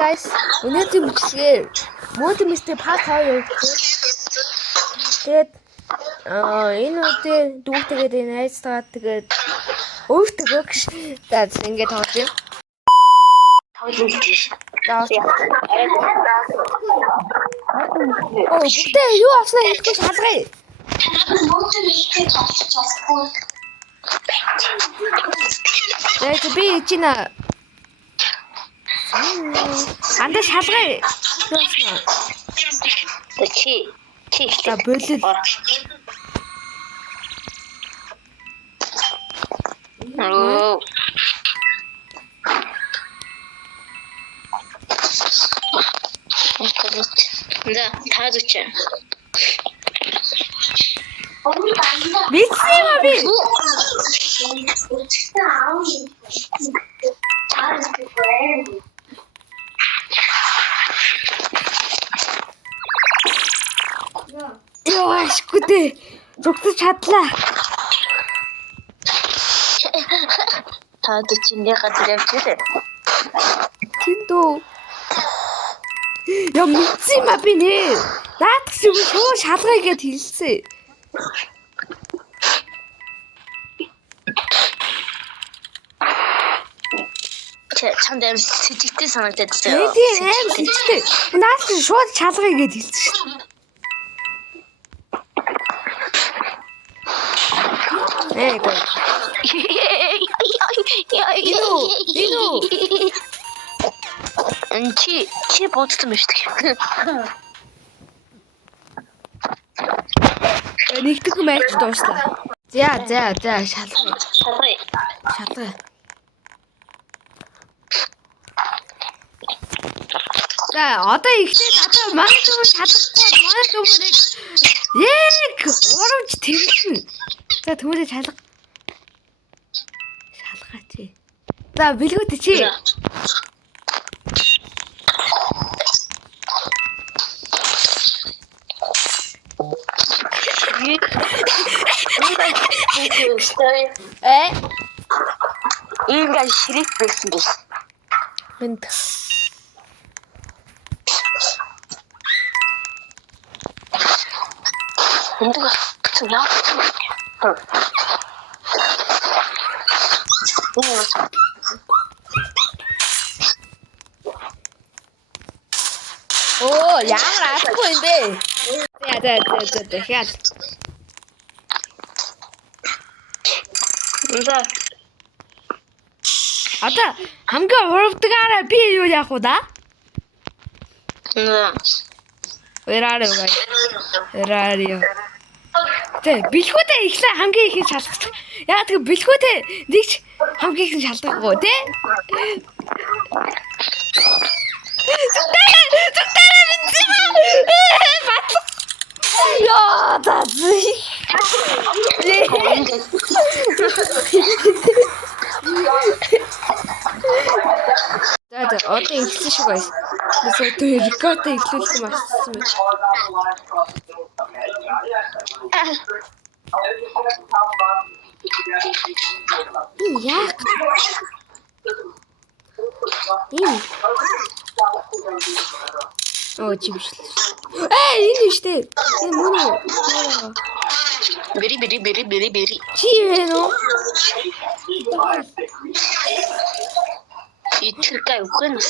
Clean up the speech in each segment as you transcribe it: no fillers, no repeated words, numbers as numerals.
guys, өнөөдөр бичлэгээр Mode Mystery Part 2 явуулсан. Тэгээд энэ үедээ дүүтэйгээд энэ айцтайгаа тэгээд өөртөө гэж даад ингээд тоглож юм. Тоглож тийш. Оо, бүтээ юу авснаа хэлэхгүй шалгая. Тэгээд би чина андаа шалгая. Чи за болил. оо да таадууч Бицээ би. Яа, шгүдээ. Зүгтэж чадлаа. таадууч энэ газар явчихлаа. Тиндүү. Яа, мэдсэн юм би нэ. Наадах шиг шууд шалгая гэд хэлсэн. Чанд аим сэжигтэй санагдаад тийм аим сэжигтэй. Наадах шууд шалгая гэд хэлсэн шүү. Эйгөө. Чи бодсон биш үү? Нэгдэг матч дууслаа. За шалгая. За одоо ихлээр одоо манай төмөр шалгахгүй манай төмөрийг яг урамж тэрсэн. За төмөрийг шалгаач. За бэлгүүт чи. Ингээл ширик байсан биш. Мэд. Эндэг яа. Оо, ямар атгүй юм бэ? За хяад. За. Одоо хамгийн урагдгаараа би юу яах вэ да? Where are you? Тэ бэлгүүтэй ихлэ хамгийн их шалгах. Яа тэгээ бэлгүүтэй нэгч хамгийн их шалгахгүй тий? Яа даа. За одоо ихлэх шиг байна. Эсвэл тэр рекордыг ихлүүлэх юм асуусан байна. Яах? Оо чимшлээ. Энэ штэ. Энэ мөн үү? Бери. Чи вэ нөө? Итгэртэй үхэнэс.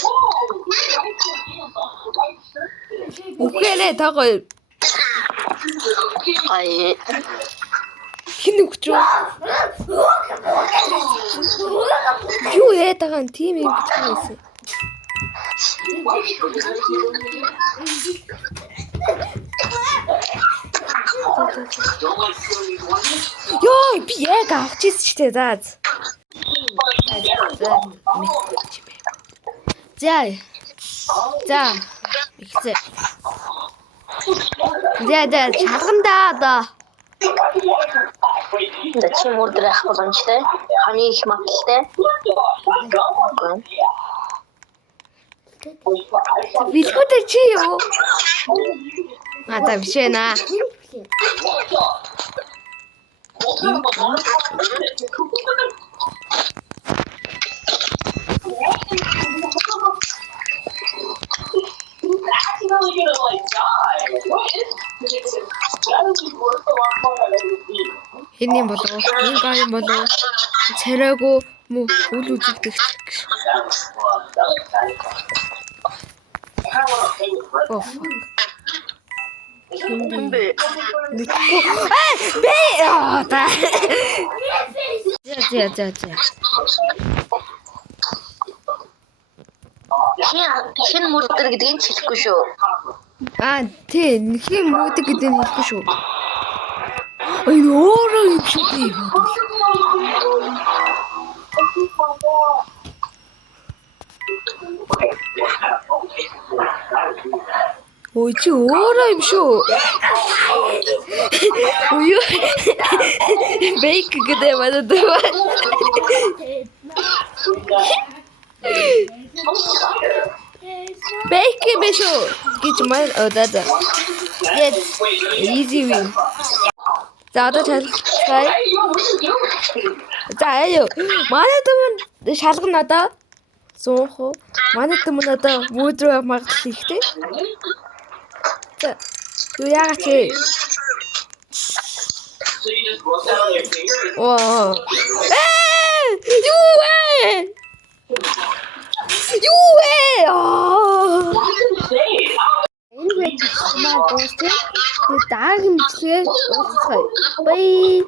Үхэлээ тагоо. Ай. Хин үхч юу? Юу яа тагаан тим юм бичсэн. Ёо би яг авч ирсэн ч дээ заа. За. Ихсэ. За шалгандаа одоо. Чи мөрдрэх боломжтой. Хамгийн их магадлалтай. Бэлгүүтэй чи юу? За биш ээ наа. Хэний болов? Энэ гарын болов? Царайгүй мөн үл үзэгдэх гэж. Oh. Хэмбэ. Мэдгүй. Бэ. За. Хин мөрдөр гэдгийг нь хэлэхгүй шүү. Тий, нэхний муудаг гэдэг нь хэлэхгүй шүү. Энэ өөрөө юм шүү дээ. Ой чи өөрөө юм шүү. Ой. Бейк гэдэг байна даа. Бейк биш үү? Гэж маань одаа. Yes. Easy win. За одоо цалцгаая. За аяа. Манай түмэн шалгана одоо. 100%. Манай түмэн одоо мөдрөө магадлал ихтэй. За. Юу яагаад чи? Оо. Юу вэ? Энэ үед маа дуусах. Дараагийн бичлэгээр уулзъя. Bye.